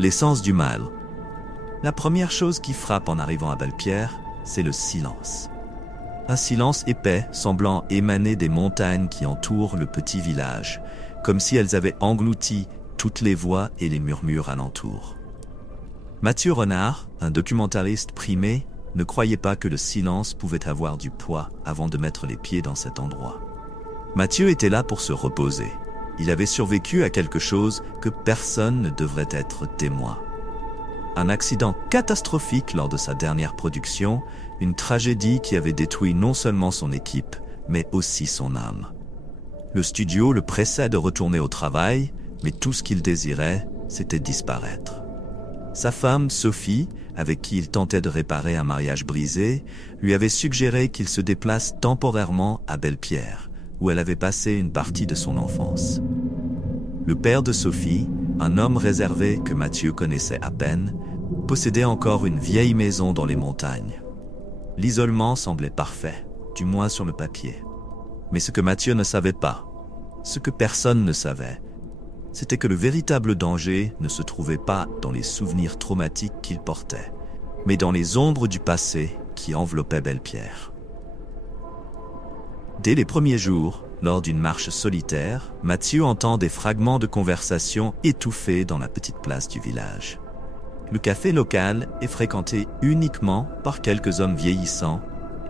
L'essence du mal. La première chose qui frappe en arrivant à Belle-Pierre, c'est le silence. Un silence épais semblant émaner des montagnes qui entourent le petit village, comme si elles avaient englouti toutes les voix et les murmures alentour. Mathieu Renard, un documentariste primé, ne croyait pas que le silence pouvait avoir du poids avant de mettre les pieds dans cet endroit. Mathieu était là pour se reposer. Il avait survécu à quelque chose que personne ne devrait être témoin. Un accident catastrophique lors de sa dernière production, une tragédie qui avait détruit non seulement son équipe, mais aussi son âme. Le studio le pressait de retourner au travail, mais tout ce qu'il désirait, c'était disparaître. Sa femme, Sophie, avec qui il tentait de réparer un mariage brisé, lui avait suggéré qu'il se déplace temporairement à Belle-Pierre, où elle avait passé une partie de son enfance. Le père de Sophie, un homme réservé que Mathieu connaissait à peine, possédait encore une vieille maison dans les montagnes. L'isolement semblait parfait, du moins sur le papier. Mais ce que Mathieu ne savait pas, ce que personne ne savait, c'était que le véritable danger ne se trouvait pas dans les souvenirs traumatiques qu'il portait, mais dans les ombres du passé qui enveloppaient Belle-Pierre. Dès les premiers jours, lors d'une marche solitaire, Mathieu entend des fragments de conversation étouffés dans la petite place du village. Le café local est fréquenté uniquement par quelques hommes vieillissants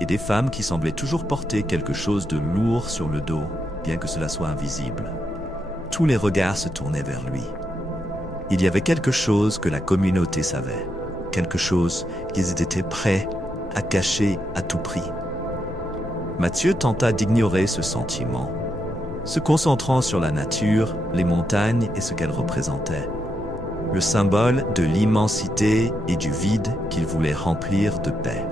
et des femmes qui semblaient toujours porter quelque chose de lourd sur le dos, bien que cela soit invisible. Tous les regards se tournaient vers lui. Il y avait quelque chose que la communauté savait, quelque chose qu'ils étaient prêts à cacher à tout prix. Mathieu tenta d'ignorer ce sentiment, se concentrant sur la nature, les montagnes et ce qu'elles représentaient. Le symbole de l'immensité et du vide qu'il voulait remplir de paix.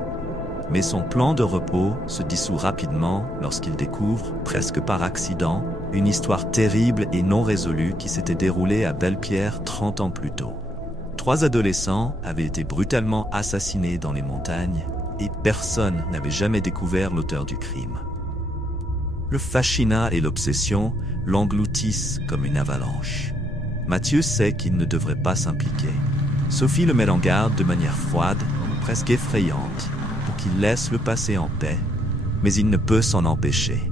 Mais son plan de repos se dissout rapidement lorsqu'il découvre, presque par accident, une histoire terrible et non résolue qui s'était déroulée à Belle-Pierre 30 ans plus tôt. 3 adolescents avaient été brutalement assassinés dans les montagnes et personne n'avait jamais découvert l'auteur du crime. Le fascinat et l'obsession l'engloutissent comme une avalanche. Mathieu sait qu'il ne devrait pas s'impliquer. Sophie le met en garde de manière froide, presque effrayante, pour qu'il laisse le passé en paix, mais il ne peut s'en empêcher.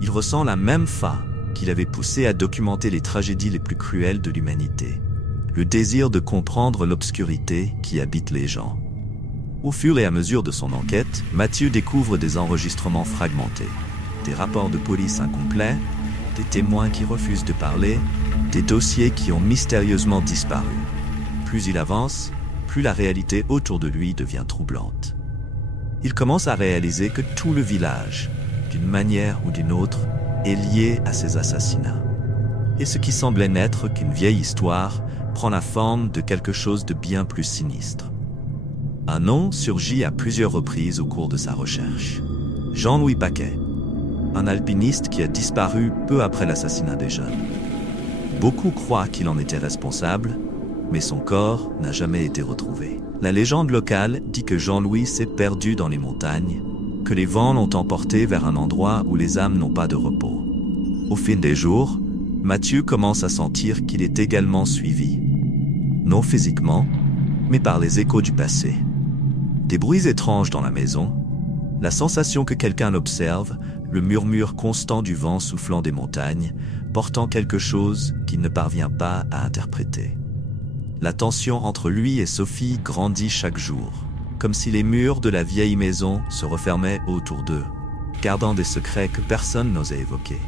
Il ressent la même faim qui l'avait poussé à documenter les tragédies les plus cruelles de l'humanité, le désir de comprendre l'obscurité qui habite les gens. Au fur et à mesure de son enquête, Mathieu découvre des enregistrements fragmentés, des rapports de police incomplets, des témoins qui refusent de parler, des dossiers qui ont mystérieusement disparu. Plus il avance, plus la réalité autour de lui devient troublante. Il commence à réaliser que tout le village, d'une manière ou d'une autre, est lié à ces assassinats. Et ce qui semblait n'être qu'une vieille histoire prend la forme de quelque chose de bien plus sinistre. Un nom surgit à plusieurs reprises au cours de sa recherche. Jean-Louis Paquet, un alpiniste qui a disparu peu après l'assassinat des jeunes. Beaucoup croient qu'il en était responsable, mais son corps n'a jamais été retrouvé. La légende locale dit que Jean-Louis s'est perdu dans les montagnes, que les vents l'ont emporté vers un endroit où les âmes n'ont pas de repos. Au fil des jours, Mathieu commence à sentir qu'il est également suivi. Non physiquement, mais par les échos du passé. Des bruits étranges dans la maison, la sensation que quelqu'un l'observe, le murmure constant du vent soufflant des montagnes, portant quelque chose qu'il ne parvient pas à interpréter. La tension entre lui et Sophie grandit chaque jour, comme si les murs de la vieille maison se refermaient autour d'eux, gardant des secrets que personne n'osait évoquer.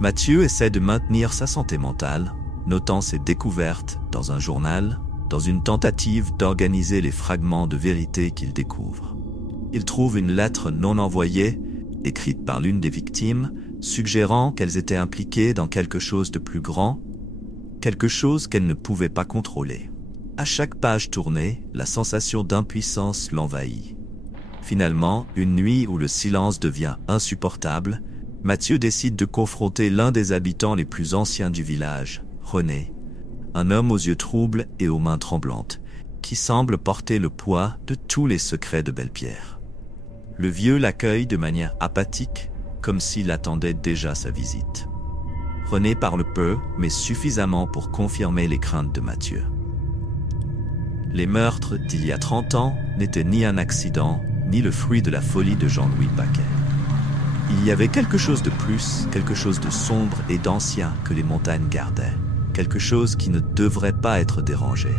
Mathieu essaie de maintenir sa santé mentale, notant ses découvertes dans un journal, dans une tentative d'organiser les fragments de vérité qu'il découvre. Il trouve une lettre non envoyée, écrite par l'une des victimes, suggérant qu'elles étaient impliquées dans quelque chose de plus grand, quelque chose qu'elles ne pouvaient pas contrôler. À chaque page tournée, la sensation d'impuissance l'envahit. Finalement, une nuit où le silence devient insupportable, Mathieu décide de confronter l'un des habitants les plus anciens du village, René, un homme aux yeux troubles et aux mains tremblantes, qui semble porter le poids de tous les secrets de Belle-Pierre. Le vieux l'accueille de manière apathique, comme s'il attendait déjà sa visite. René parle peu, mais suffisamment pour confirmer les craintes de Mathieu. Les meurtres d'il y a 30 ans n'étaient ni un accident, ni le fruit de la folie de Jean-Louis Paquet. Il y avait quelque chose de plus, quelque chose de sombre et d'ancien que les montagnes gardaient, quelque chose qui ne devrait pas être dérangé.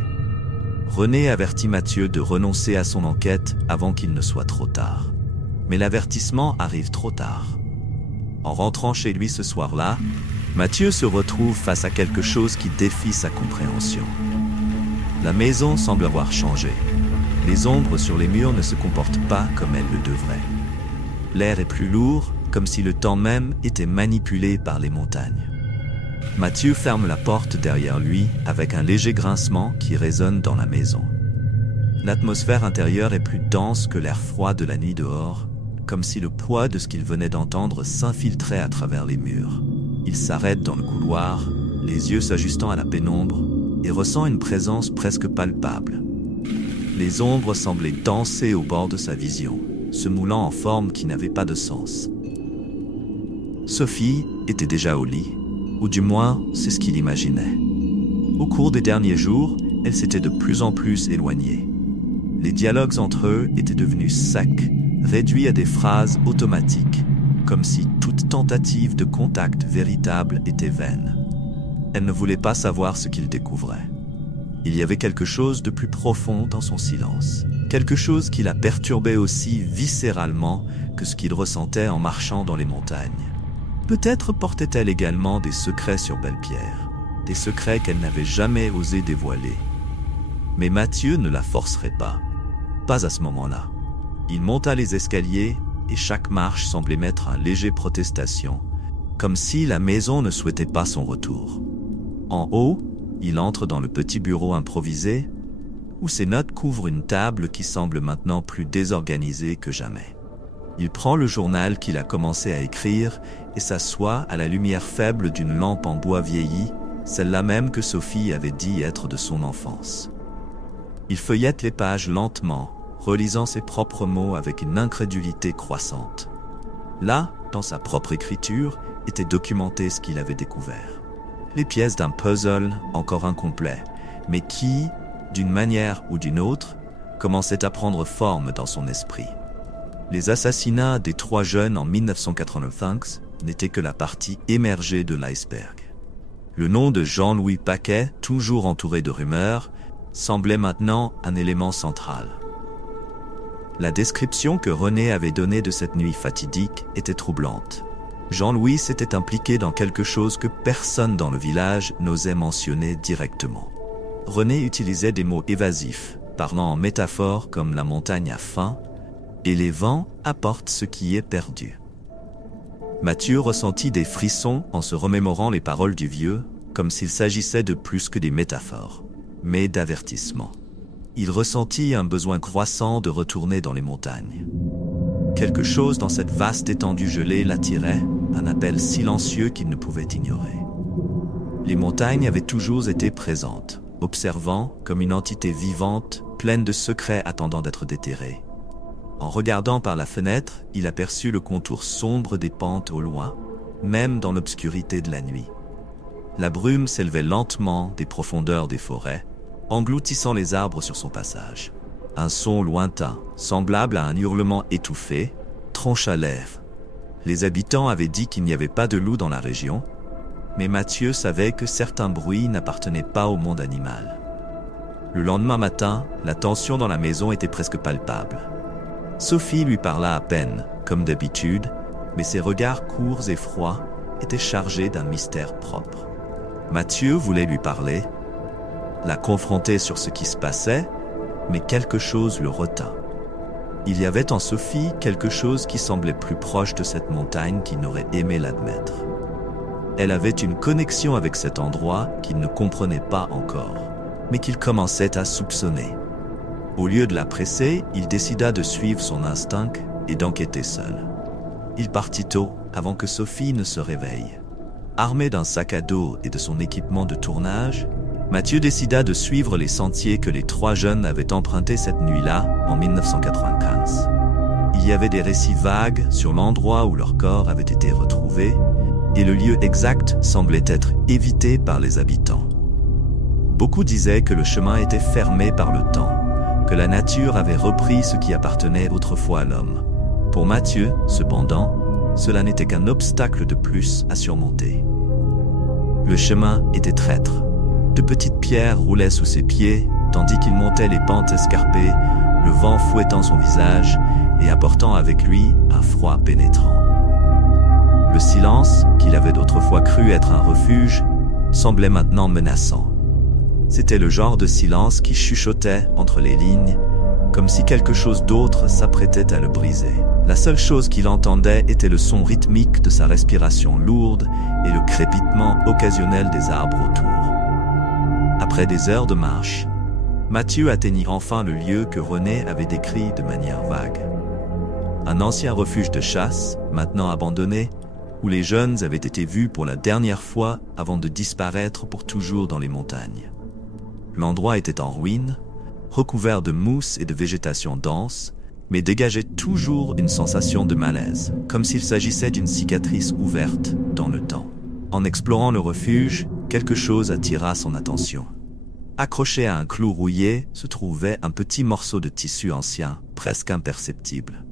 René avertit Mathieu de renoncer à son enquête avant qu'il ne soit trop tard. Mais l'avertissement arrive trop tard. En rentrant chez lui ce soir-là, Mathieu se retrouve face à quelque chose qui défie sa compréhension. La maison semble avoir changé. Les ombres sur les murs ne se comportent pas comme elles le devraient. L'air est plus lourd, comme si le temps même était manipulé par les montagnes. Mathieu ferme la porte derrière lui avec un léger grincement qui résonne dans la maison. L'atmosphère intérieure est plus dense que l'air froid de la nuit dehors, comme si le poids de ce qu'il venait d'entendre s'infiltrait à travers les murs. Il s'arrête dans le couloir, les yeux s'ajustant à la pénombre, et ressent une présence presque palpable. Les ombres semblaient danser au bord de sa vision, se moulant en formes qui n'avaient pas de sens. Sophie était déjà au lit, ou du moins, c'est ce qu'il imaginait. Au cours des derniers jours, elle s'était de plus en plus éloignée. Les dialogues entre eux étaient devenus secs, réduits à des phrases automatiques, comme si toute tentative de contact véritable était vaine. Elle ne voulait pas savoir ce qu'il découvrait. Il y avait quelque chose de plus profond dans son silence, quelque chose qui la perturbait aussi viscéralement que ce qu'il ressentait en marchant dans les montagnes. Peut-être portait-elle également des secrets sur Belle-Pierre, des secrets qu'elle n'avait jamais osé dévoiler. Mais Mathieu ne la forcerait pas à ce moment-là. Il monta les escaliers et chaque marche semblait mettre un léger protestation, comme si la maison ne souhaitait pas son retour. En haut, il entre dans le petit bureau improvisé, où ses notes couvrent une table qui semble maintenant plus désorganisée que jamais. Il prend le journal qu'il a commencé à écrire et s'assoit à la lumière faible d'une lampe en bois vieilli, celle-là même que Sophie avait dit être de son enfance. Il feuillette les pages lentement, relisant ses propres mots avec une incrédulité croissante. Là, dans sa propre écriture, était documenté ce qu'il avait découvert. Les pièces d'un puzzle encore incomplet, mais qui, d'une manière ou d'une autre, commençait à prendre forme dans son esprit. Les assassinats des 3 jeunes en 1985 n'étaient que la partie émergée de l'iceberg. Le nom de Jean-Louis Paquet, toujours entouré de rumeurs, semblait maintenant un élément central. La description que René avait donnée de cette nuit fatidique était troublante. Jean-Louis s'était impliqué dans quelque chose que personne dans le village n'osait mentionner directement. René utilisait des mots évasifs, parlant en métaphores comme la montagne a faim, et les vents apportent ce qui est perdu. Mathieu ressentit des frissons en se remémorant les paroles du vieux, comme s'il s'agissait de plus que des métaphores, mais d'avertissements. Il ressentit un besoin croissant de retourner dans les montagnes. Quelque chose dans cette vaste étendue gelée l'attirait, un appel silencieux qu'il ne pouvait ignorer. Les montagnes avaient toujours été présentes, observant comme une entité vivante, pleine de secrets attendant d'être déterrés. En regardant par la fenêtre, il aperçut le contour sombre des pentes au loin, même dans l'obscurité de la nuit. La brume s'élevait lentement des profondeurs des forêts, engloutissant les arbres sur son passage. Un son lointain, semblable à un hurlement étouffé, troncha l'air. Les habitants avaient dit qu'il n'y avait pas de loups dans la région, mais Mathieu savait que certains bruits n'appartenaient pas au monde animal. Le lendemain matin, la tension dans la maison était presque palpable. Sophie lui parla à peine, comme d'habitude, mais ses regards courts et froids étaient chargés d'un mystère propre. Mathieu voulait lui parler, la confronter sur ce qui se passait, mais quelque chose le retint. Il y avait en Sophie quelque chose qui semblait plus proche de cette montagne qu'il n'aurait aimé l'admettre. Elle avait une connexion avec cet endroit qu'il ne comprenait pas encore, mais qu'il commençait à soupçonner. Au lieu de la presser, il décida de suivre son instinct et d'enquêter seul. Il partit tôt, avant que Sophie ne se réveille. Armé d'un sac à dos et de son équipement de tournage, Mathieu décida de suivre les sentiers que les 3 jeunes avaient empruntés cette nuit-là, en 1995. Il y avait des récits vagues sur l'endroit où leurs corps avaient été retrouvés, et le lieu exact semblait être évité par les habitants. Beaucoup disaient que le chemin était fermé par le temps, que la nature avait repris ce qui appartenait autrefois à l'homme. Pour Mathieu, cependant, cela n'était qu'un obstacle de plus à surmonter. Le chemin était traître. De petites pierres roulaient sous ses pieds, tandis qu'il montait les pentes escarpées, le vent fouettant son visage et apportant avec lui un froid pénétrant. Le silence, qu'il avait d'autrefois cru être un refuge, semblait maintenant menaçant. C'était le genre de silence qui chuchotait entre les lignes, comme si quelque chose d'autre s'apprêtait à le briser. La seule chose qu'il entendait était le son rythmique de sa respiration lourde et le crépitement occasionnel des arbres autour. Après des heures de marche, Mathieu atteignit enfin le lieu que René avait décrit de manière vague. Un ancien refuge de chasse, maintenant abandonné, où les jeunes avaient été vus pour la dernière fois avant de disparaître pour toujours dans les montagnes. L'endroit était en ruine, recouvert de mousse et de végétation dense, mais dégageait toujours une sensation de malaise, comme s'il s'agissait d'une cicatrice ouverte dans le temps. En explorant le refuge, quelque chose attira son attention. Accroché à un clou rouillé se trouvait un petit morceau de tissu ancien, presque imperceptible.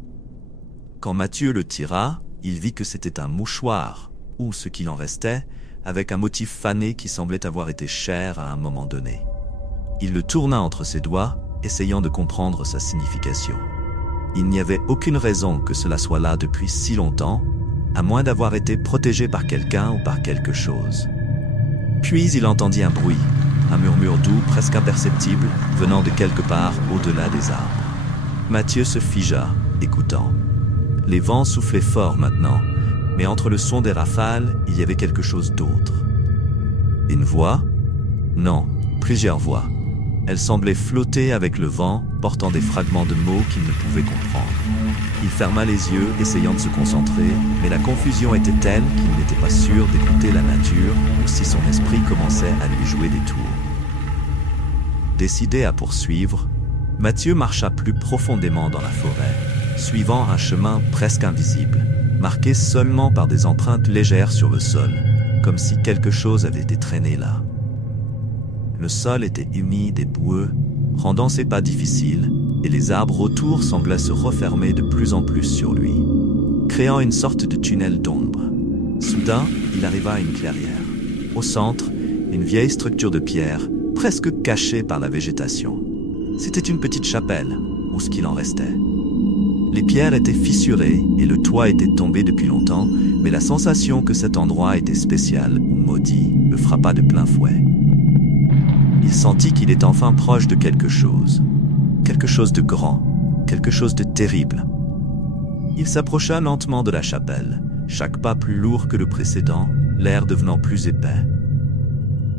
Quand Mathieu le tira, il vit que c'était un mouchoir, ou ce qu'il en restait, avec un motif fané qui semblait avoir été cher à un moment donné. Il le tourna entre ses doigts, essayant de comprendre sa signification. Il n'y avait aucune raison que cela soit là depuis si longtemps, à moins d'avoir été protégé par quelqu'un ou par quelque chose. Puis il entendit un bruit, un murmure doux, presque imperceptible, venant de quelque part au-delà des arbres. Mathieu se figea, écoutant. Les vents soufflaient fort maintenant, mais entre le son des rafales, il y avait quelque chose d'autre. Une voix? Non, plusieurs voix. Elles semblaient flotter avec le vent, portant des fragments de mots qu'il ne pouvait comprendre. Il ferma les yeux, essayant de se concentrer, mais la confusion était telle qu'il n'était pas sûr d'écouter la nature ou si son esprit commençait à lui jouer des tours. Décidé à poursuivre, Mathieu marcha plus profondément dans la forêt, suivant un chemin presque invisible, marqué seulement par des empreintes légères sur le sol, comme si quelque chose avait été traîné là. Le sol était humide et boueux, rendant ses pas difficiles, et les arbres autour semblaient se refermer de plus en plus sur lui, créant une sorte de tunnel d'ombre. Soudain, il arriva à une clairière. Au centre, une vieille structure de pierre, presque cachée par la végétation. C'était une petite chapelle, ou ce qu'il en restait. Les pierres étaient fissurées et le toit était tombé depuis longtemps, mais la sensation que cet endroit était spécial ou maudit le frappa de plein fouet. Il sentit qu'il était enfin proche de quelque chose de grand, quelque chose de terrible. Il s'approcha lentement de la chapelle, chaque pas plus lourd que le précédent, l'air devenant plus épais.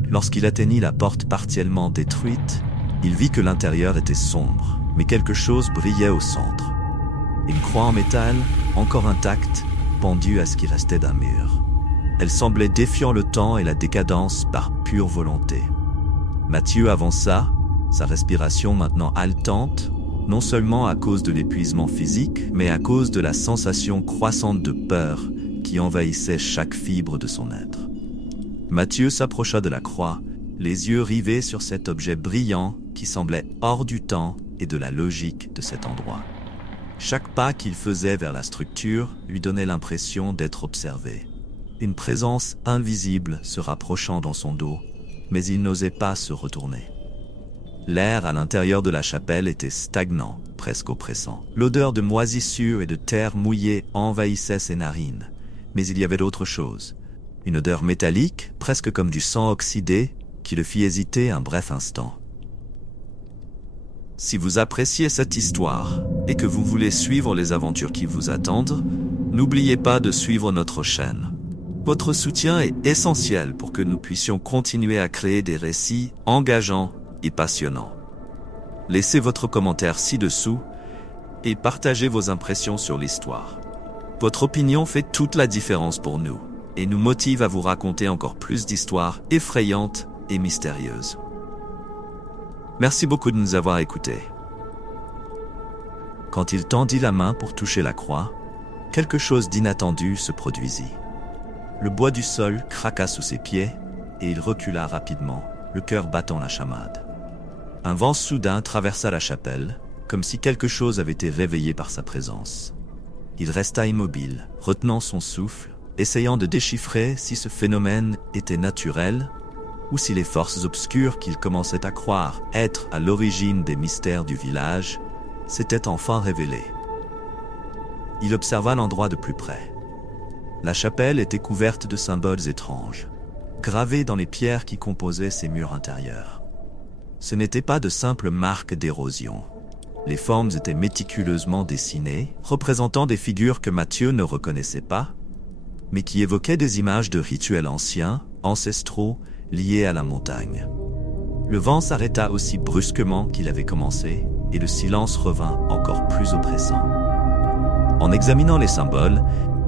Lorsqu'il atteignit la porte partiellement détruite, il vit que l'intérieur était sombre, mais quelque chose brillait au centre. Une croix en métal, encore intacte, pendue à ce qui restait d'un mur. Elle semblait défiant le temps et la décadence par pure volonté. Mathieu avança, sa respiration maintenant haletante, non seulement à cause de l'épuisement physique, mais à cause de la sensation croissante de peur qui envahissait chaque fibre de son être. Mathieu s'approcha de la croix, les yeux rivés sur cet objet brillant qui semblait hors du temps et de la logique de cet endroit. Chaque pas qu'il faisait vers la structure lui donnait l'impression d'être observé. Une présence invisible se rapprochant dans son dos, mais il n'osait pas se retourner. L'air à l'intérieur de la chapelle était stagnant, presque oppressant. L'odeur de moisissure et de terre mouillée envahissait ses narines, mais il y avait d'autre chose. Une odeur métallique, presque comme du sang oxydé, qui le fit hésiter un bref instant. Si vous appréciez cette histoire et que vous voulez suivre les aventures qui vous attendent, n'oubliez pas de suivre notre chaîne. Votre soutien est essentiel pour que nous puissions continuer à créer des récits engageants et passionnants. Laissez votre commentaire ci-dessous et partagez vos impressions sur l'histoire. Votre opinion fait toute la différence pour nous et nous motive à vous raconter encore plus d'histoires effrayantes et mystérieuses. Merci beaucoup de nous avoir écoutés. Quand il tendit la main pour toucher la croix, quelque chose d'inattendu se produisit. Le bois du sol craqua sous ses pieds et il recula rapidement, le cœur battant la chamade. Un vent soudain traversa la chapelle, comme si quelque chose avait été réveillé par sa présence. Il resta immobile, retenant son souffle, essayant de déchiffrer si ce phénomène était naturel ou si les forces obscures qu'il commençait à croire être à l'origine des mystères du village s'étaient enfin révélées. Il observa l'endroit de plus près. La chapelle était couverte de symboles étranges, gravés dans les pierres qui composaient ses murs intérieurs. Ce n'étaient pas de simples marques d'érosion. Les formes étaient méticuleusement dessinées, représentant des figures que Mathieu ne reconnaissait pas, mais qui évoquaient des images de rituels anciens, ancestraux, liés à la montagne. Le vent s'arrêta aussi brusquement qu'il avait commencé, et le silence revint encore plus oppressant. En examinant les symboles,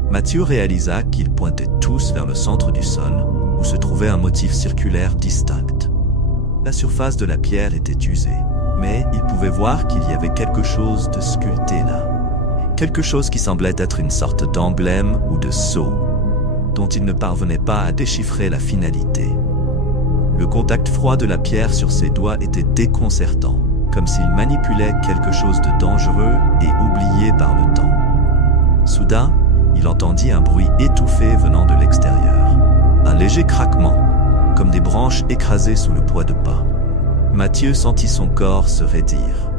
Mathieu réalisa qu'ils pointaient tous vers le centre du sol, où se trouvait un motif circulaire distinct. La surface de la pierre était usée, mais il pouvait voir qu'il y avait quelque chose de sculpté là. Quelque chose qui semblait être une sorte d'emblème ou de sceau, dont il ne parvenait pas à déchiffrer la finalité. Le contact froid de la pierre sur ses doigts était déconcertant, comme s'il manipulait quelque chose de dangereux et oublié par le temps. Soudain, il entendit un bruit étouffé venant de l'extérieur. Un léger craquement, comme des branches écrasées sous le poids de pas. Mathieu sentit son corps se raidir.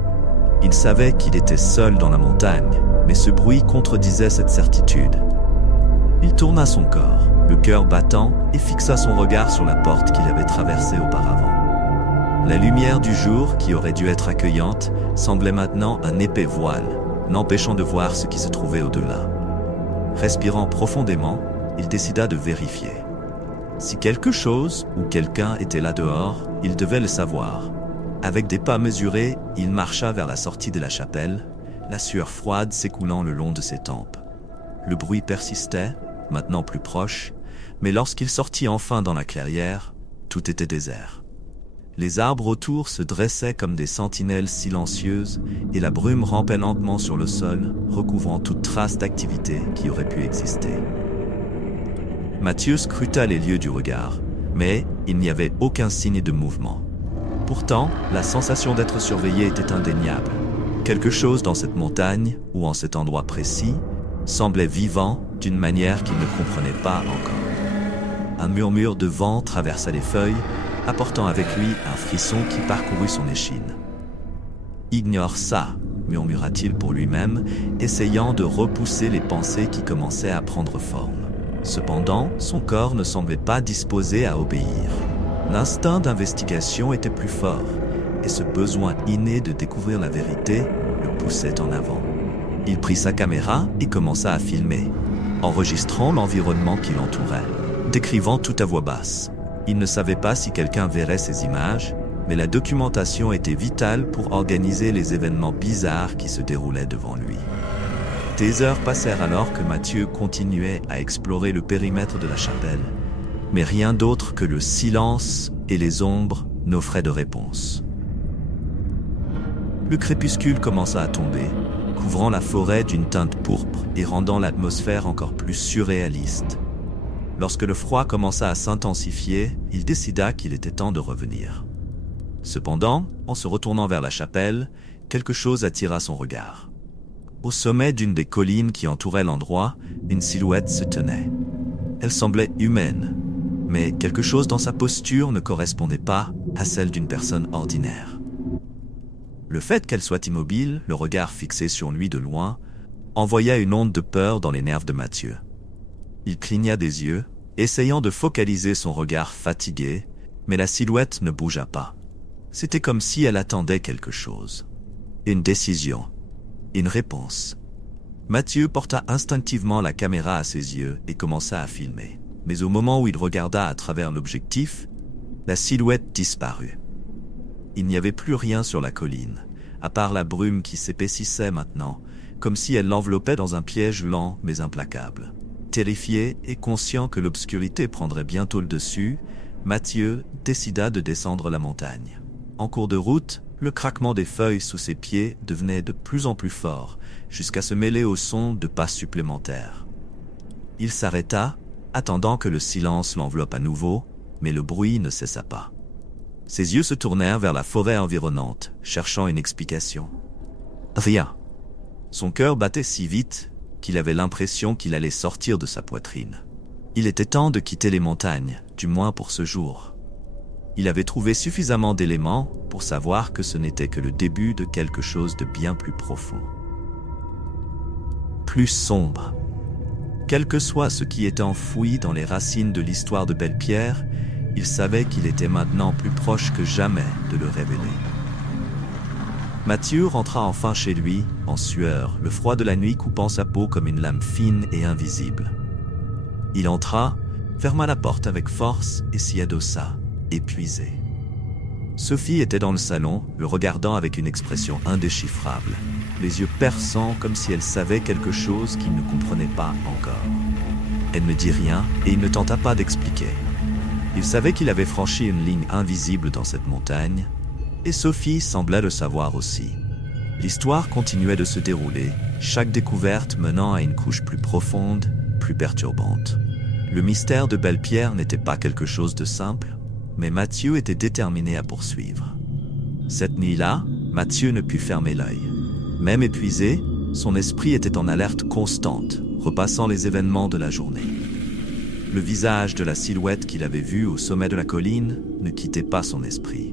Il savait qu'il était seul dans la montagne, mais ce bruit contredisait cette certitude. Il tourna son corps, le cœur battant, et fixa son regard sur la porte qu'il avait traversée auparavant. La lumière du jour, qui aurait dû être accueillante, semblait maintenant un épais voile, n'empêchant de voir ce qui se trouvait au-delà. Respirant profondément, il décida de vérifier. Si quelque chose ou quelqu'un était là dehors, il devait le savoir. Avec des pas mesurés, il marcha vers la sortie de la chapelle, la sueur froide s'écoulant le long de ses tempes. Le bruit persistait, maintenant plus proche, mais lorsqu'il sortit enfin dans la clairière, tout était désert. Les arbres autour se dressaient comme des sentinelles silencieuses et la brume rampait lentement sur le sol, recouvrant toute trace d'activité qui aurait pu exister. Mathieu scruta les lieux du regard, mais il n'y avait aucun signe de mouvement. Pourtant, la sensation d'être surveillé était indéniable. Quelque chose dans cette montagne, ou en cet endroit précis, semblait vivant d'une manière qu'il ne comprenait pas encore. Un murmure de vent traversa les feuilles, apportant avec lui un frisson qui parcourut son échine. « Ignore ça », murmura-t-il pour lui-même, essayant de repousser les pensées qui commençaient à prendre forme. Cependant, son corps ne semblait pas disposé à obéir. L'instinct d'investigation était plus fort, et ce besoin inné de découvrir la vérité le poussait en avant. Il prit sa caméra et commença à filmer, enregistrant l'environnement qui l'entourait, décrivant tout à voix basse. Il ne savait pas si quelqu'un verrait ces images, mais la documentation était vitale pour organiser les événements bizarres qui se déroulaient devant lui. Des heures passèrent alors que Mathieu continuait à explorer le périmètre de la chapelle, mais rien d'autre que le silence et les ombres n'offraient de réponse. Le crépuscule commença à tomber, couvrant la forêt d'une teinte pourpre et rendant l'atmosphère encore plus surréaliste. Lorsque le froid commença à s'intensifier, il décida qu'il était temps de revenir. Cependant, en se retournant vers la chapelle, quelque chose attira son regard. Au sommet d'une des collines qui entouraient l'endroit, une silhouette se tenait. Elle semblait humaine, mais quelque chose dans sa posture ne correspondait pas à celle d'une personne ordinaire. Le fait qu'elle soit immobile, le regard fixé sur lui de loin, envoya une onde de peur dans les nerfs de Mathieu. Il cligna des yeux, essayant de focaliser son regard fatigué, mais la silhouette ne bougea pas. C'était comme si elle attendait quelque chose. Une décision. Une réponse. Mathieu porta instinctivement la caméra à ses yeux et commença à filmer. Mais au moment où il regarda à travers l'objectif, la silhouette disparut. Il n'y avait plus rien sur la colline, à part la brume qui s'épaississait maintenant, comme si elle l'enveloppait dans un piège lent mais implacable. Terrifié et conscient que l'obscurité prendrait bientôt le dessus, Mathieu décida de descendre la montagne. En cours de route, le craquement des feuilles sous ses pieds devenait de plus en plus fort, jusqu'à se mêler au son de pas supplémentaires. Il s'arrêta, attendant que le silence l'enveloppe à nouveau, mais le bruit ne cessa pas. Ses yeux se tournèrent vers la forêt environnante, cherchant une explication. Rien. Son cœur battait si vite qu'il avait l'impression qu'il allait sortir de sa poitrine. Il était temps de quitter les montagnes, du moins pour ce jour. Il avait trouvé suffisamment d'éléments pour savoir que ce n'était que le début de quelque chose de bien plus profond. Plus sombre. Quel que soit ce qui était enfoui dans les racines de l'histoire de Belle-Pierre, il savait qu'il était maintenant plus proche que jamais de le révéler. Mathieu rentra enfin chez lui, en sueur, le froid de la nuit coupant sa peau comme une lame fine et invisible. Il entra, ferma la porte avec force et s'y adossa, épuisé. Sophie était dans le salon, le regardant avec une expression indéchiffrable, les yeux perçants comme si elle savait quelque chose qu'il ne comprenait pas encore. Elle ne dit rien et il ne tenta pas d'expliquer. Il savait qu'il avait franchi une ligne invisible dans cette montagne, et Sophie semblait le savoir aussi. L'histoire continuait de se dérouler, chaque découverte menant à une couche plus profonde, plus perturbante. Le mystère de Belle-Pierre n'était pas quelque chose de simple, mais Mathieu était déterminé à poursuivre. Cette nuit-là, Mathieu ne put fermer l'œil. Même épuisé, son esprit était en alerte constante, repassant les événements de la journée. Le visage de la silhouette qu'il avait vue au sommet de la colline ne quittait pas son esprit.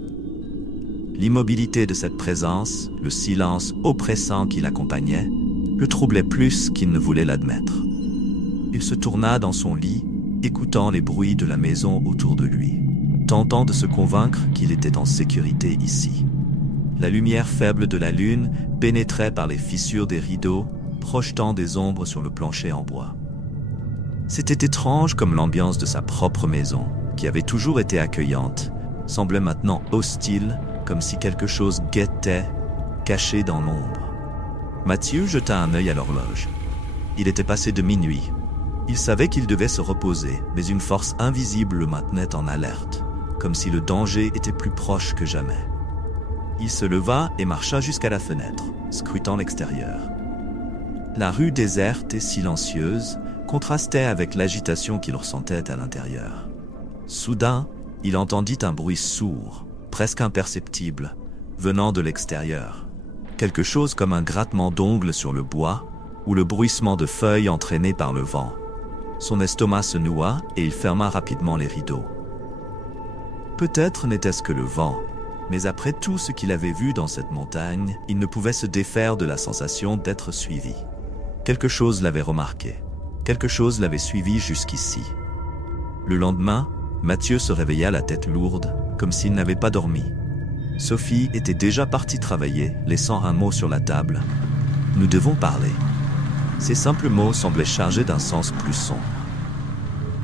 L'immobilité de cette présence, le silence oppressant qui l'accompagnait, le troublait plus qu'il ne voulait l'admettre. Il se tourna dans son lit, écoutant les bruits de la maison autour de lui, tentant de se convaincre qu'il était en sécurité ici. La lumière faible de la lune pénétrait par les fissures des rideaux, projetant des ombres sur le plancher en bois. C'était étrange comme l'ambiance de sa propre maison, qui avait toujours été accueillante, semblait maintenant hostile, comme si quelque chose guettait, caché dans l'ombre. Mathieu jeta un œil à l'horloge. Il était passé de minuit. Il savait qu'il devait se reposer, mais une force invisible le maintenait en alerte, comme si le danger était plus proche que jamais. Il se leva et marcha jusqu'à la fenêtre, scrutant l'extérieur. La rue déserte et silencieuse contrastait avec l'agitation qu'il ressentait à l'intérieur. Soudain, il entendit un bruit sourd, presque imperceptible, venant de l'extérieur. Quelque chose comme un grattement d'ongles sur le bois, ou le bruissement de feuilles entraînées par le vent. Son estomac se noua et il ferma rapidement les rideaux. Peut-être n'était-ce que le vent, mais après tout ce qu'il avait vu dans cette montagne, il ne pouvait se défaire de la sensation d'être suivi. Quelque chose l'avait remarqué. Quelque chose l'avait suivi jusqu'ici. Le lendemain, Mathieu se réveilla la tête lourde, comme s'il n'avait pas dormi. Sophie était déjà partie travailler, laissant un mot sur la table. « Nous devons parler ». Ces simples mots semblaient chargés d'un sens plus sombre.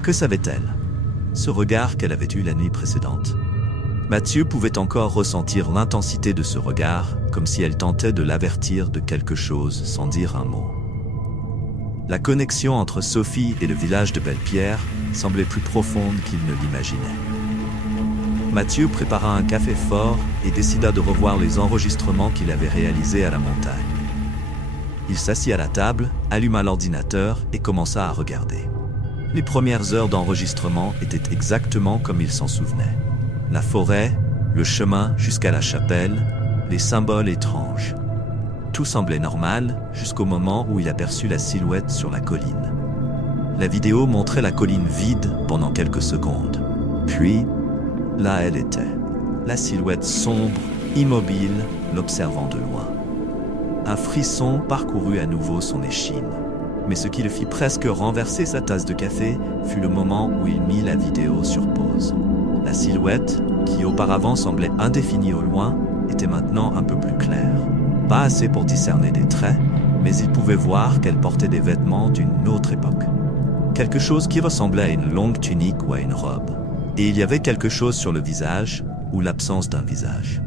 Que savait-elle? Ce regard qu'elle avait eu la nuit précédente. Mathieu pouvait encore ressentir l'intensité de ce regard, comme si elle tentait de l'avertir de quelque chose sans dire un mot. La connexion entre Sophie et le village de Belle-Pierre semblait plus profonde qu'il ne l'imaginait. Mathieu prépara un café fort et décida de revoir les enregistrements qu'il avait réalisés à la montagne. Il s'assit à la table, alluma l'ordinateur et commença à regarder. Les premières heures d'enregistrement étaient exactement comme il s'en souvenait. La forêt, le chemin jusqu'à la chapelle, les symboles étranges. Tout semblait normal jusqu'au moment où il aperçut la silhouette sur la colline. La vidéo montrait la colline vide pendant quelques secondes. Puis, là elle était. La silhouette sombre, immobile, l'observant de loin. Un frisson parcourut à nouveau son échine. Mais ce qui le fit presque renverser sa tasse de café fut le moment où il mit la vidéo sur pause. La silhouette, qui auparavant semblait indéfinie au loin, était maintenant un peu plus claire. Pas assez pour discerner des traits, mais il pouvait voir qu'elle portait des vêtements d'une autre époque. Quelque chose qui ressemblait à une longue tunique ou à une robe. Et il y avait quelque chose sur le visage, ou l'absence d'un visage.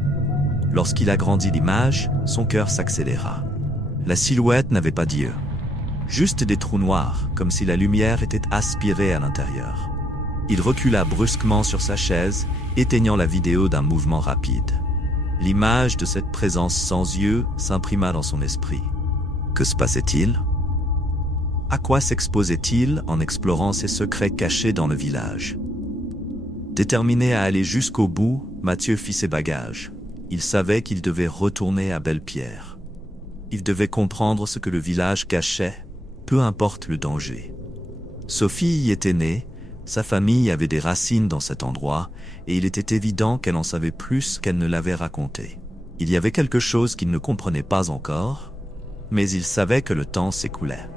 Lorsqu'il agrandit l'image, son cœur s'accéléra. La silhouette n'avait pas d'yeux. Juste des trous noirs, comme si la lumière était aspirée à l'intérieur. Il recula brusquement sur sa chaise, éteignant la vidéo d'un mouvement rapide. L'image de cette présence sans yeux s'imprima dans son esprit. Que se passait-il? À quoi s'exposait-il en explorant ces secrets cachés dans le village? Déterminé à aller jusqu'au bout, Mathieu fit ses bagages. Il savait qu'il devait retourner à Belle-Pierre. Il devait comprendre ce que le village cachait, peu importe le danger. Sophie y était née, sa famille avait des racines dans cet endroit, et il était évident qu'elle en savait plus qu'elle ne l'avait raconté. Il y avait quelque chose qu'il ne comprenait pas encore, mais il savait que le temps s'écoulait.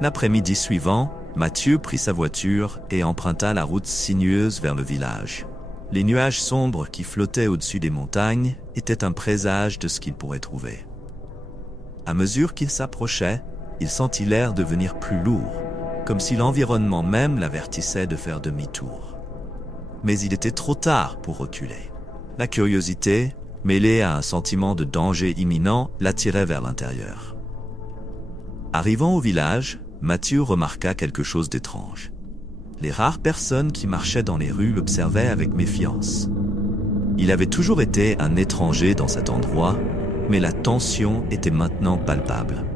L'après-midi suivant, Mathieu prit sa voiture et emprunta la route sinueuse vers le village. Les nuages sombres qui flottaient au-dessus des montagnes étaient un présage de ce qu'il pourrait trouver. À mesure qu'il s'approchait, il sentit l'air devenir plus lourd, comme si l'environnement même l'avertissait de faire demi-tour. Mais il était trop tard pour reculer. La curiosité, mêlée à un sentiment de danger imminent, l'attirait vers l'intérieur. Arrivant au village, Mathieu remarqua quelque chose d'étrange. Les rares personnes qui marchaient dans les rues l'observaient avec méfiance. Il avait toujours été un étranger dans cet endroit, mais la tension était maintenant palpable.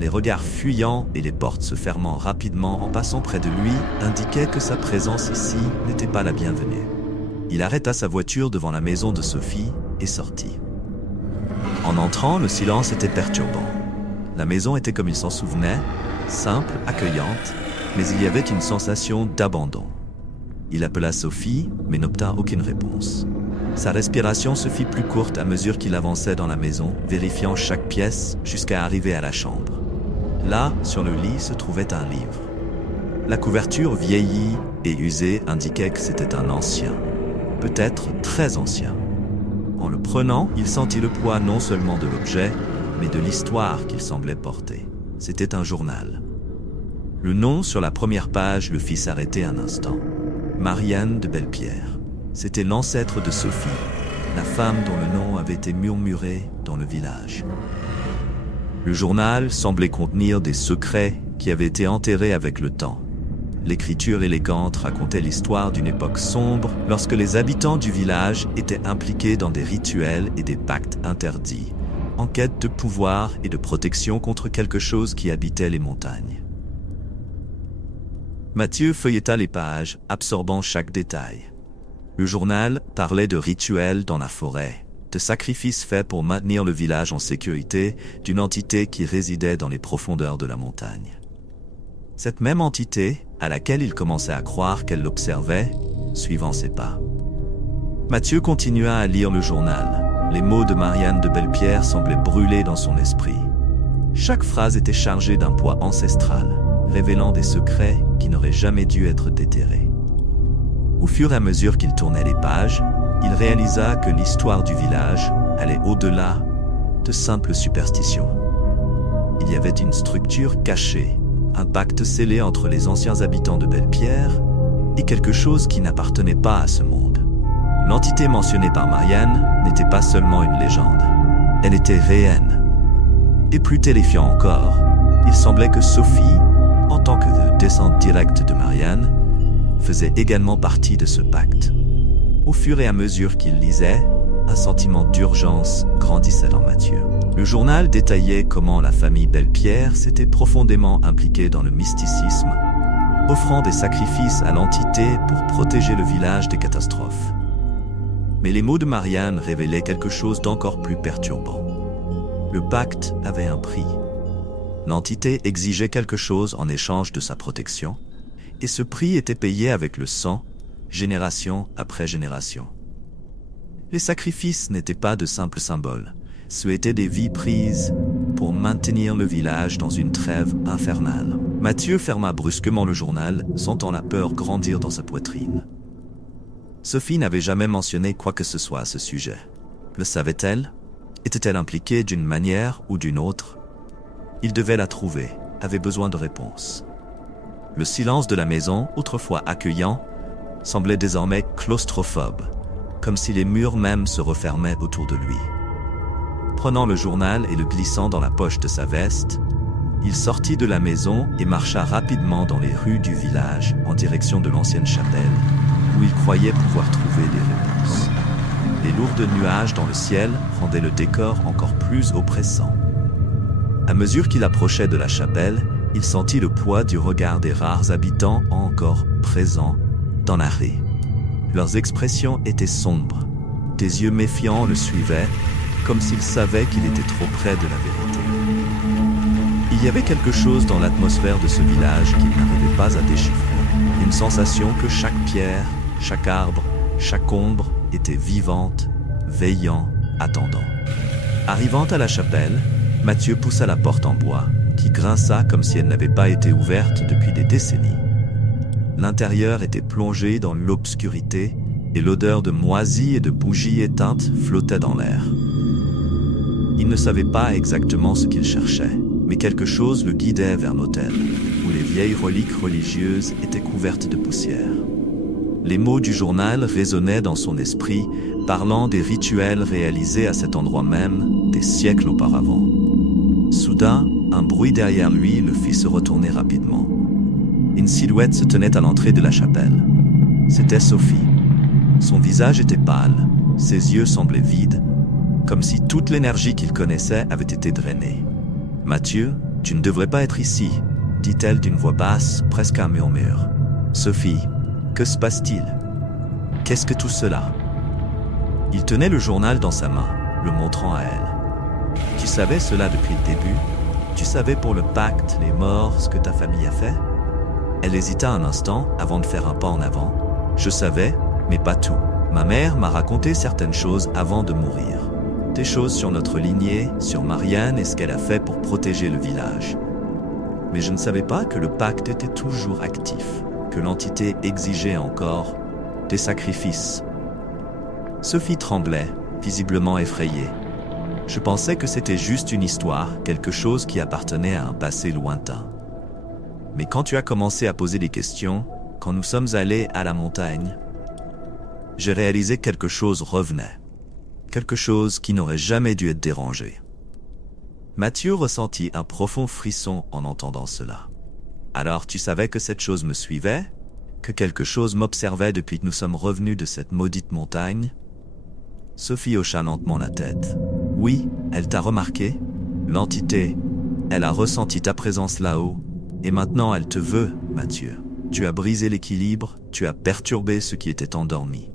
Les regards fuyants et les portes se fermant rapidement en passant près de lui indiquaient que sa présence ici n'était pas la bienvenue. Il arrêta sa voiture devant la maison de Sophie et sortit. En entrant, le silence était perturbant. La maison était comme il s'en souvenait, simple, accueillante, mais il y avait une sensation d'abandon. Il appela Sophie, mais n'obtint aucune réponse. Sa respiration se fit plus courte à mesure qu'il avançait dans la maison, vérifiant chaque pièce jusqu'à arriver à la chambre. Là, sur le lit, se trouvait un livre. La couverture vieillie et usée indiquait que c'était un ancien, peut-être très ancien. En le prenant, il sentit le poids non seulement de l'objet, mais de l'histoire qu'il semblait porter. C'était un journal. Le nom sur la première page le fit s'arrêter un instant. Marianne de Belle-Pierre. C'était l'ancêtre de Sophie, la femme dont le nom avait été murmuré dans le village. Le journal semblait contenir des secrets qui avaient été enterrés avec le temps. L'écriture élégante racontait l'histoire d'une époque sombre lorsque les habitants du village étaient impliqués dans des rituels et des pactes interdits, en quête de pouvoir et de protection contre quelque chose qui habitait les montagnes. Mathieu feuilleta les pages, absorbant chaque détail. Le journal parlait de rituels dans la forêt, de sacrifices faits pour maintenir le village en sécurité d'une entité qui résidait dans les profondeurs de la montagne. Cette même entité, à laquelle il commençait à croire qu'elle l'observait, suivant ses pas. Mathieu continua à lire le journal. Les mots de Marianne de Belle-Pierre semblaient brûler dans son esprit. Chaque phrase était chargée d'un poids ancestral, révélant des secrets qui n'auraient jamais dû être déterrés. Au fur et à mesure qu'il tournait les pages, il réalisa que l'histoire du village allait au-delà de simples superstitions. Il y avait une structure cachée, un pacte scellé entre les anciens habitants de Belle-Pierre et quelque chose qui n'appartenait pas à ce monde. L'entité mentionnée par Marianne n'était pas seulement une légende, elle était réelle. Et plus terrifiant encore, il semblait que Sophie, en tant que descendante directe de Marianne, faisait également partie de ce pacte. Au fur et à mesure qu'il lisait, un sentiment d'urgence grandissait en Mathieu. Le journal détaillait comment la famille Belle-Pierre s'était profondément impliquée dans le mysticisme, offrant des sacrifices à l'entité pour protéger le village des catastrophes. Mais les mots de Marianne révélaient quelque chose d'encore plus perturbant. Le pacte avait un prix. L'entité exigeait quelque chose en échange de sa protection, et ce prix était payé avec le sang, génération après génération. Les sacrifices n'étaient pas de simples symboles, ce étaient des vies prises pour maintenir le village dans une trêve infernale. Mathieu ferma brusquement le journal, sentant la peur grandir dans sa poitrine. Sophie n'avait jamais mentionné quoi que ce soit à ce sujet. Le savait-elle? Était-elle impliquée d'une manière ou d'une autre? Il devait la trouver, avait besoin de réponses. Le silence de la maison, autrefois accueillant, semblait désormais claustrophobe, comme si les murs même se refermaient autour de lui. Prenant le journal et le glissant dans la poche de sa veste, il sortit de la maison et marcha rapidement dans les rues du village en direction de l'ancienne chapelle, où il croyait pouvoir trouver des réponses. Les lourds nuages dans le ciel rendaient le décor encore plus oppressant. À mesure qu'il approchait de la chapelle, Il sentit le poids du regard des rares habitants encore présents dans la rue. Leurs expressions étaient sombres. Des yeux méfiants le suivaient, comme s'ils savaient qu'il était trop près de la vérité. Il y avait quelque chose dans l'atmosphère de ce village qu'il n'arrivait pas à déchiffrer. Une sensation que chaque pierre, chaque arbre, chaque ombre était vivante, veillant, attendant. Arrivant à la chapelle, Mathieu poussa la porte en bois, qui grinça comme si elle n'avait pas été ouverte depuis des décennies. L'intérieur était plongé dans l'obscurité et l'odeur de moisie et de bougies éteintes flottait dans l'air. Il ne savait pas exactement ce qu'il cherchait, mais quelque chose le guidait vers l'autel, où les vieilles reliques religieuses étaient couvertes de poussière. Les mots du journal résonnaient dans son esprit, parlant des rituels réalisés à cet endroit même des siècles auparavant. Soudain, un bruit derrière lui le fit se retourner rapidement. Une silhouette se tenait à l'entrée de la chapelle. C'était Sophie. Son visage était pâle, ses yeux semblaient vides, comme si toute l'énergie qu'il connaissait avait été drainée. « Mathieu, tu ne devrais pas être ici », dit-elle d'une voix basse, presque un murmure. « Sophie, que se passe-t-il? Qu'est-ce que tout cela ?» Il tenait le journal dans sa main, le montrant à elle. « Tu savais cela depuis le début? Tu savais pour le pacte, les morts, ce que ta famille a fait ?» Elle hésita un instant avant de faire un pas en avant. « Je savais, mais pas tout. Ma mère m'a raconté certaines choses avant de mourir. Des choses sur notre lignée, sur Marianne et ce qu'elle a fait pour protéger le village. Mais je ne savais pas que le pacte était toujours actif, que l'entité exigeait encore des sacrifices. » Sophie tremblait, visiblement effrayée. Je pensais que c'était juste une histoire, quelque chose qui appartenait à un passé lointain. Mais quand tu as commencé à poser des questions, quand nous sommes allés à la montagne, j'ai réalisé que quelque chose revenait. Quelque chose qui n'aurait jamais dû être dérangé. Mathieu ressentit un profond frisson en entendant cela. Alors tu savais que cette chose me suivait? Que quelque chose m'observait depuis que nous sommes revenus de cette maudite montagne? Sophie hocha lentement la tête. Oui, elle t'a remarqué. L'entité, elle a ressenti ta présence là-haut. Et maintenant elle te veut, Mathieu. Tu as brisé l'équilibre, tu as perturbé ce qui était endormi.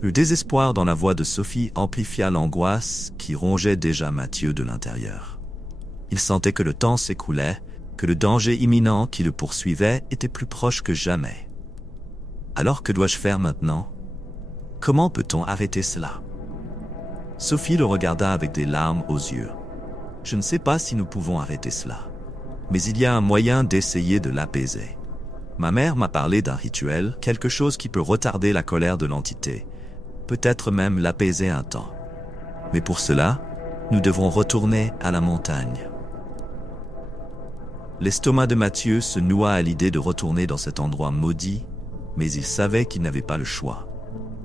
Le désespoir dans la voix de Sophie amplifia l'angoisse qui rongeait déjà Mathieu de l'intérieur. Il sentait que le temps s'écoulait, que le danger imminent qui le poursuivait était plus proche que jamais. Alors que dois-je faire maintenant? Comment peut-on arrêter cela? Sophie le regarda avec des larmes aux yeux. Je ne sais pas si nous pouvons arrêter cela, mais il y a un moyen d'essayer de l'apaiser. Ma mère m'a parlé d'un rituel, quelque chose qui peut retarder la colère de l'entité, peut-être même l'apaiser un temps. Mais pour cela, nous devrons retourner à la montagne. L'estomac de Mathieu se noua à l'idée de retourner dans cet endroit maudit, mais il savait qu'il n'avait pas le choix.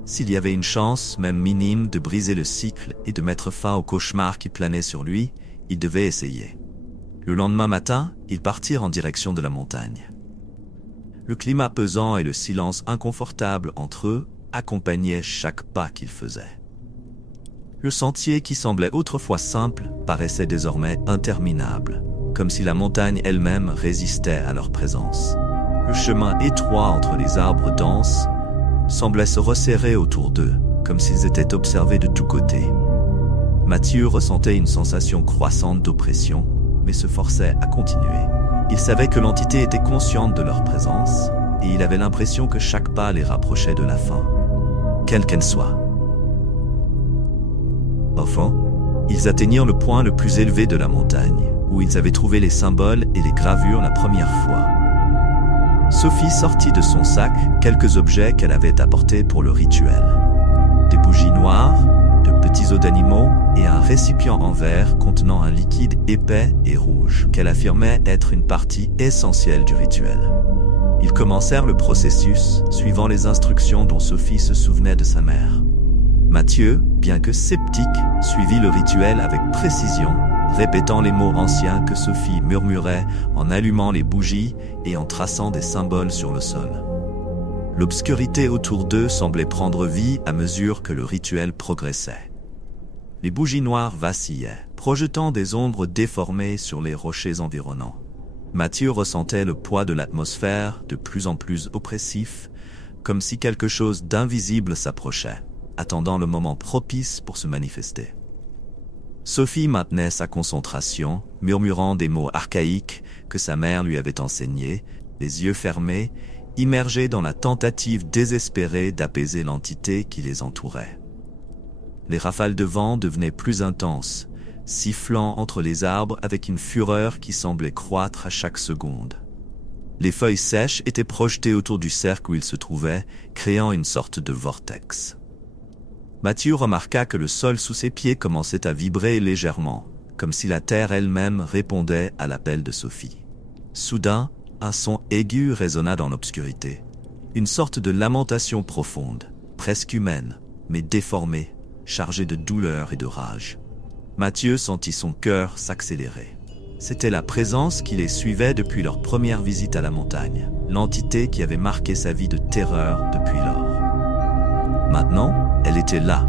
S'il y avait une chance, même minime, de briser le cycle et de mettre fin au cauchemar qui planait sur lui, il devait essayer. Le lendemain matin, ils partirent en direction de la montagne. Le climat pesant et le silence inconfortable entre eux accompagnaient chaque pas qu'ils faisaient. Le sentier qui semblait autrefois simple paraissait désormais interminable, comme si la montagne elle-même résistait à leur présence. Le chemin étroit entre les arbres denses semblait se resserrer autour d'eux, comme s'ils étaient observés de tous côtés. Mathieu ressentait une sensation croissante d'oppression, mais se forçait à continuer. Il savait que l'entité était consciente de leur présence, et il avait l'impression que chaque pas les rapprochait de la fin, quelle qu'elle soit. Enfin, ils atteignirent le point le plus élevé de la montagne, où ils avaient trouvé les symboles et les gravures la première fois. Sophie sortit de son sac quelques objets qu'elle avait apportés pour le rituel. Des bougies noires, de petits os d'animaux et un récipient en verre contenant un liquide épais et rouge qu'elle affirmait être une partie essentielle du rituel. Ils commencèrent le processus, suivant les instructions dont Sophie se souvenait de sa mère. Mathieu, bien que sceptique, suivit le rituel avec précision, répétant les mots anciens que Sophie murmurait en allumant les bougies et en traçant des symboles sur le sol. L'obscurité autour d'eux semblait prendre vie à mesure que le rituel progressait. Les bougies noires vacillaient, projetant des ombres déformées sur les rochers environnants. Mathieu ressentait le poids de l'atmosphère de plus en plus oppressif, comme si quelque chose d'invisible s'approchait, attendant le moment propice pour se manifester. Sophie maintenait sa concentration, murmurant des mots archaïques que sa mère lui avait enseignés, les yeux fermés, immergés dans la tentative désespérée d'apaiser l'entité qui les entourait. Les rafales de vent devenaient plus intenses, sifflant entre les arbres avec une fureur qui semblait croître à chaque seconde. Les feuilles sèches étaient projetées autour du cercle où il se trouvait, créant une sorte de vortex. Mathieu remarqua que le sol sous ses pieds commençait à vibrer légèrement, comme si la terre elle-même répondait à l'appel de Sophie. Soudain, un son aigu résonna dans l'obscurité. Une sorte de lamentation profonde, presque humaine, mais déformée, chargée de douleur et de rage. Mathieu sentit son cœur s'accélérer. C'était la présence qui les suivait depuis leur première visite à la montagne, l'entité qui avait marqué sa vie de terreur depuis lors. Maintenant, elle était là,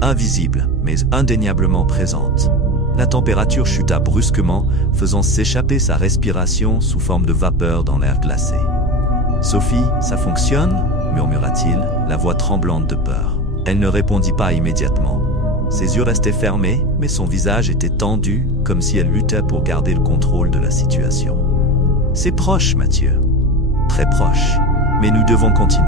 invisible, mais indéniablement présente. La température chuta brusquement, faisant s'échapper sa respiration sous forme de vapeur dans l'air glacé. « Sophie, ça fonctionne ?» murmura-t-il, la voix tremblante de peur. Elle ne répondit pas immédiatement. Ses yeux restaient fermés, mais son visage était tendu, comme si elle luttait pour garder le contrôle de la situation. « C'est proche, Mathieu. Très proche. Mais nous devons continuer. »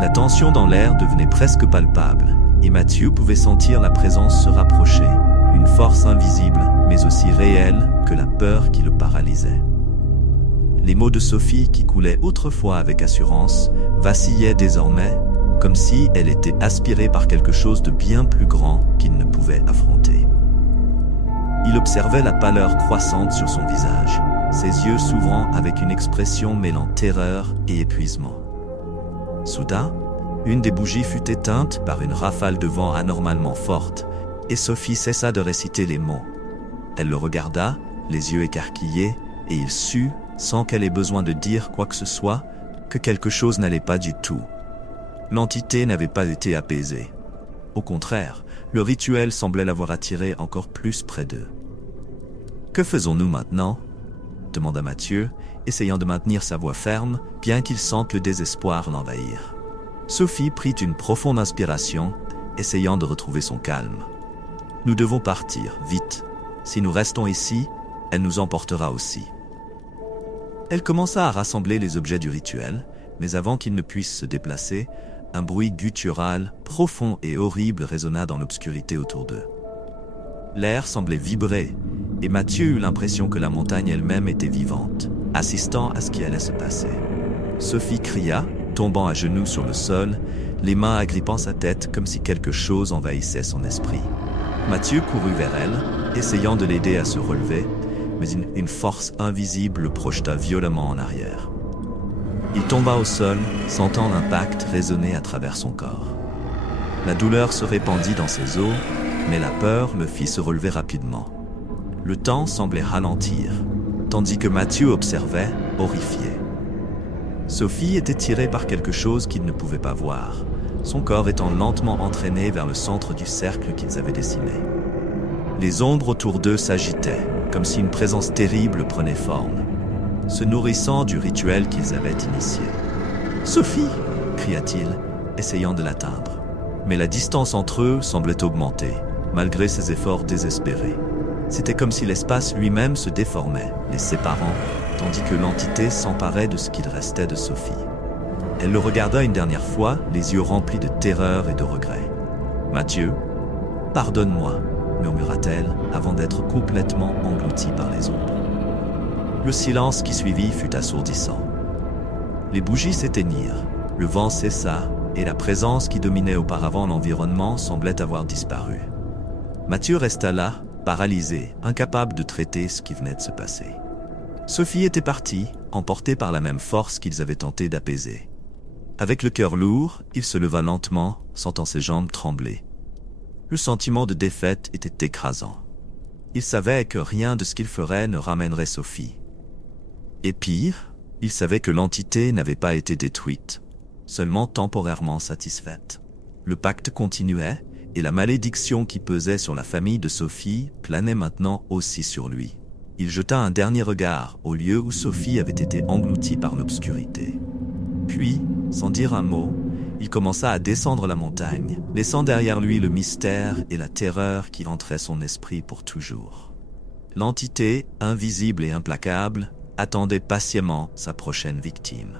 La tension dans l'air devenait presque palpable, et Mathieu pouvait sentir la présence se rapprocher, une force invisible, mais aussi réelle que la peur qui le paralysait. Les mots de Sophie, qui coulaient autrefois avec assurance, vacillaient désormais, comme si elle était aspirée par quelque chose de bien plus grand qu'il ne pouvait affronter. Il observait la pâleur croissante sur son visage, ses yeux s'ouvrant avec une expression mêlant terreur et épuisement. Soudain, une des bougies fut éteinte par une rafale de vent anormalement forte, et Sophie cessa de réciter les mots. Elle le regarda, les yeux écarquillés, et il sut, sans qu'elle ait besoin de dire quoi que ce soit, que quelque chose n'allait pas du tout. L'entité n'avait pas été apaisée. Au contraire, le rituel semblait l'avoir attirée encore plus près d'eux. « Que faisons-nous maintenant ?» demanda Mathieu, essayant de maintenir sa voix ferme, bien qu'il sente le désespoir l'envahir. Sophie prit une profonde inspiration, essayant de retrouver son calme. « Nous devons partir, vite. Si nous restons ici, elle nous emportera aussi. » Elle commença à rassembler les objets du rituel, mais avant qu'ils ne puissent se déplacer, un bruit guttural, profond et horrible résonna dans l'obscurité autour d'eux. L'air semblait vibrer, et Mathieu eut l'impression que la montagne elle-même était vivante, assistant à ce qui allait se passer. Sophie cria, tombant à genoux sur le sol, les mains agrippant sa tête comme si quelque chose envahissait son esprit. Mathieu courut vers elle, essayant de l'aider à se relever, mais une force invisible le projeta violemment en arrière. Il tomba au sol, sentant l'impact résonner à travers son corps. La douleur se répandit dans ses os, mais la peur le fit se relever rapidement. Le temps semblait ralentir, tandis que Mathieu observait, horrifié. Sophie était tirée par quelque chose qu'il ne pouvait pas voir, son corps étant lentement entraîné vers le centre du cercle qu'ils avaient dessiné. Les ombres autour d'eux s'agitaient, comme si une présence terrible prenait forme, se nourrissant du rituel qu'ils avaient initié. « Sophie !» cria-t-il, essayant de l'atteindre. Mais la distance entre eux semblait augmenter, malgré ses efforts désespérés. C'était comme si l'espace lui-même se déformait, les séparant, tandis que l'entité s'emparait de ce qu'il restait de Sophie. Elle le regarda une dernière fois, les yeux remplis de terreur et de regret. « Mathieu, pardonne-moi » murmura-t-elle, avant d'être complètement engloutie par les ombres. Le silence qui suivit fut assourdissant. Les bougies s'éteignirent, le vent cessa, et la présence qui dominait auparavant l'environnement semblait avoir disparu. Mathieu resta là, paralysé, incapable de traiter ce qui venait de se passer. Sophie était partie, emportée par la même force qu'ils avaient tenté d'apaiser. Avec le cœur lourd, il se leva lentement, sentant ses jambes trembler. Le sentiment de défaite était écrasant. Il savait que rien de ce qu'il ferait ne ramènerait Sophie. Et pire, il savait que l'entité n'avait pas été détruite, seulement temporairement satisfaite. Le pacte continuait, et la malédiction qui pesait sur la famille de Sophie planait maintenant aussi sur lui. Il jeta un dernier regard au lieu où Sophie avait été engloutie par l'obscurité. Puis, sans dire un mot, il commença à descendre la montagne, laissant derrière lui le mystère et la terreur qui hantaient son esprit pour toujours. L'entité, invisible et implacable, attendait patiemment sa prochaine victime.